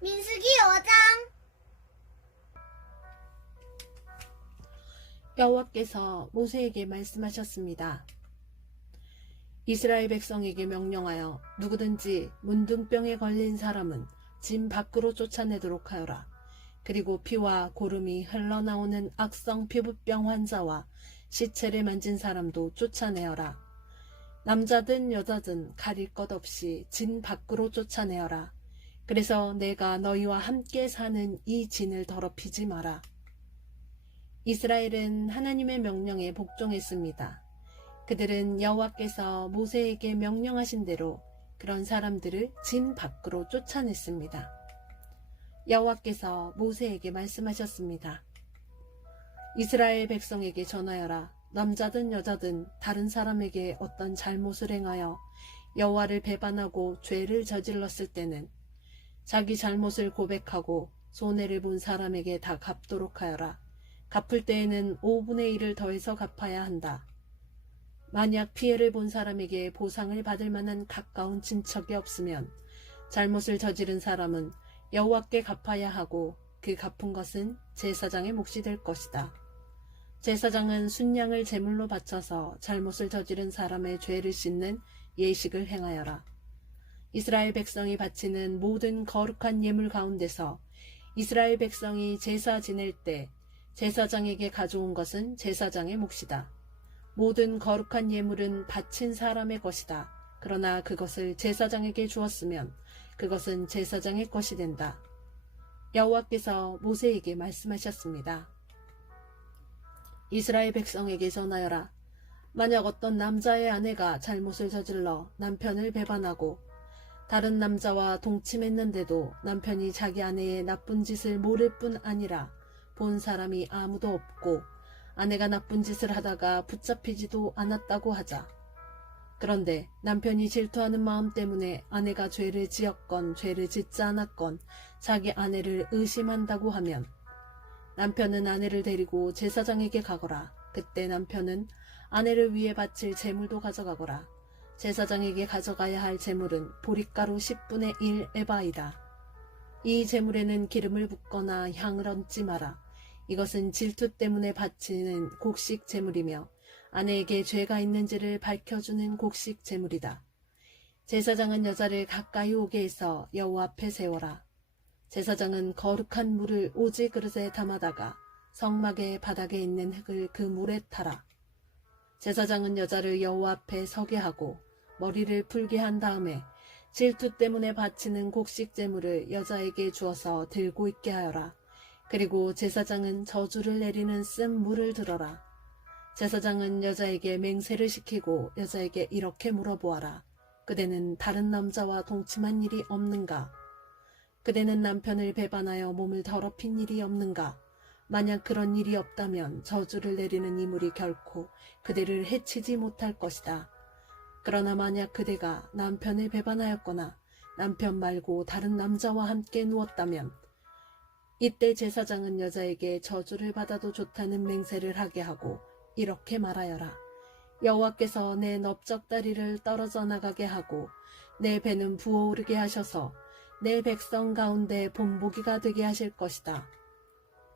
민수기 5장. 여호와께서 모세에게 말씀하셨습니다. 이스라엘 백성에게 명령하여 누구든지 문둥병에 걸린 사람은 진 밖으로 쫓아내도록 하여라. 그리고 피와 고름이 흘러나오는 악성 피부병 환자와 시체를 만진 사람도 쫓아내어라. 남자든 여자든 가릴 것 없이 진 밖으로 쫓아내어라. 그래서 내가 너희와 함께 사는 이 진을 더럽히지 마라. 이스라엘은 하나님의 명령에 복종했습니다. 그들은 여호와께서 모세에게 명령하신 대로 그런 사람들을 진 밖으로 쫓아냈습니다. 여호와께서 모세에게 말씀하셨습니다. 이스라엘 백성에게 전하여라. 남자든 여자든 다른 사람에게 어떤 잘못을 행하여 여호와를 배반하고 죄를 저질렀을 때는 자기 잘못을 고백하고 손해를 본 사람에게 다 갚도록 하여라. 갚을 때에는 5분의 1을 더해서 갚아야 한다. 만약 피해를 본 사람에게 보상을 받을 만한 가까운 친척이 없으면 잘못을 저지른 사람은 여호와께 갚아야 하고 그 갚은 것은 제사장의 몫이 될 것이다. 제사장은 순양을 제물로 바쳐서 잘못을 저지른 사람의 죄를 씻는 예식을 행하여라. 이스라엘 백성이 바치는 모든 거룩한 예물 가운데서 이스라엘 백성이 제사 지낼 때 제사장에게 가져온 것은 제사장의 몫이다. 모든 거룩한 예물은 바친 사람의 것이다. 그러나 그것을 제사장에게 주었으면 그것은 제사장의 것이 된다. 여호와께서 모세에게 말씀하셨습니다. 이스라엘 백성에게 전하여라. 만약 어떤 남자의 아내가 잘못을 저질러 남편을 배반하고 다른 남자와 동침했는데도 남편이 자기 아내의 나쁜 짓을 모를 뿐 아니라 본 사람이 아무도 없고 아내가 나쁜 짓을 하다가 붙잡히지도 않았다고 하자. 그런데 남편이 질투하는 마음 때문에 아내가 죄를 지었건 죄를 짓지 않았건 자기 아내를 의심한다고 하면 남편은 아내를 데리고 제사장에게 가거라. 그때 남편은 아내를 위해 바칠 제물도 가져가거라. 제사장에게 가져가야 할 제물은 보릿가루 10분의 1 에바이다. 이 제물에는 기름을 붓거나 향을 얹지 마라. 이것은 질투 때문에 바치는 곡식 제물이며 아내에게 죄가 있는지를 밝혀주는 곡식 제물이다. 제사장은 여자를 가까이 오게 해서 여호와 앞에 세워라. 제사장은 거룩한 물을 오지 그릇에 담아다가 성막의 바닥에 있는 흙을 그 물에 타라. 제사장은 여자를 여호와 앞에 서게 하고 머리를 풀게 한 다음에 질투 때문에 바치는 곡식 제물을 여자에게 주어서 들고 있게 하여라. 그리고 제사장은 저주를 내리는 쓴 물을 들어라. 제사장은 여자에게 맹세를 시키고 여자에게 이렇게 물어보아라. 그대는 다른 남자와 동침한 일이 없는가? 그대는 남편을 배반하여 몸을 더럽힌 일이 없는가? 만약 그런 일이 없다면 저주를 내리는 이 물이 결코 그대를 해치지 못할 것이다. 그러나 만약 그대가 남편을 배반하였거나 남편 말고 다른 남자와 함께 누웠다면 이때 제사장은 여자에게 저주를 받아도 좋다는 맹세를 하게 하고 이렇게 말하여라. 여호와께서 내 넓적다리를 떨어져 나가게 하고 내 배는 부어오르게 하셔서 내 백성 가운데 본보기가 되게 하실 것이다.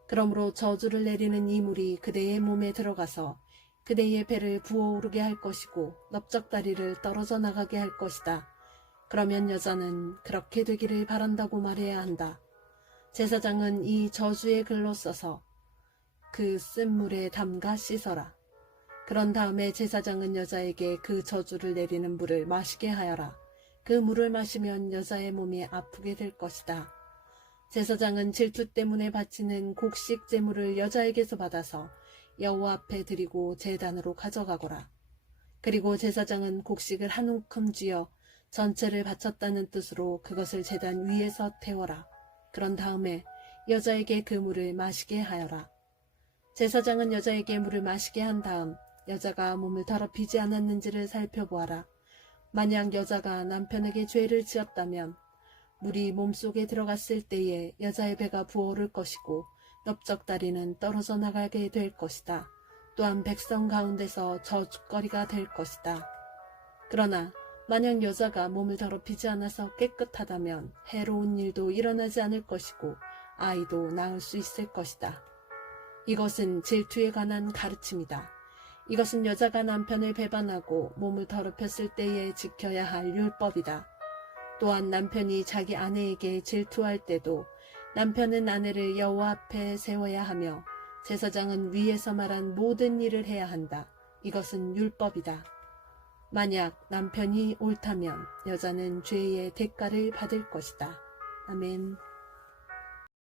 그러므로 저주를 내리는 이 물이 그대의 몸에 들어가서 그대의 배를 부어오르게 할 것이고 넓적다리를 떨어져 나가게 할 것이다. 그러면 여자는 그렇게 되기를 바란다고 말해야 한다. 제사장은 이 저주의 글로 써서 그 쓴 물에 담가 씻어라. 그런 다음에 제사장은 여자에게 그 저주를 내리는 물을 마시게 하여라. 그 물을 마시면 여자의 몸이 아프게 될 것이다. 제사장은 질투 때문에 바치는 곡식 제물을 여자에게서 받아서 여호와 앞에 드리고 제단으로 가져가거라. 그리고 제사장은 곡식을 한 움큼 쥐어 전체를 바쳤다는 뜻으로 그것을 제단 위에서 태워라. 그런 다음에 여자에게 그 물을 마시게 하여라. 제사장은 여자에게 물을 마시게 한 다음 여자가 몸을 더럽히지 않았는지를 살펴보아라. 만약 여자가 남편에게 죄를 지었다면 물이 몸속에 들어갔을 때에 여자의 배가 부어오를 것이고 넓적다리는 떨어져 나가게 될 것이다. 또한 백성 가운데서 저주거리가 될 것이다. 그러나 만약 여자가 몸을 더럽히지 않아서 깨끗하다면 해로운 일도 일어나지 않을 것이고 아이도 낳을 수 있을 것이다. 이것은 질투에 관한 가르침이다. 이것은 여자가 남편을 배반하고 몸을 더럽혔을 때에 지켜야 할 율법이다. 또한 남편이 자기 아내에게 질투할 때도 남편은 아내를 여호와 앞에 세워야 하며 제사장은 위에서 말한 모든 일을 해야 한다. 이것은 율법이다. 만약 남편이 옳다면 여자는 죄의 대가를 받을 것이다. 아멘.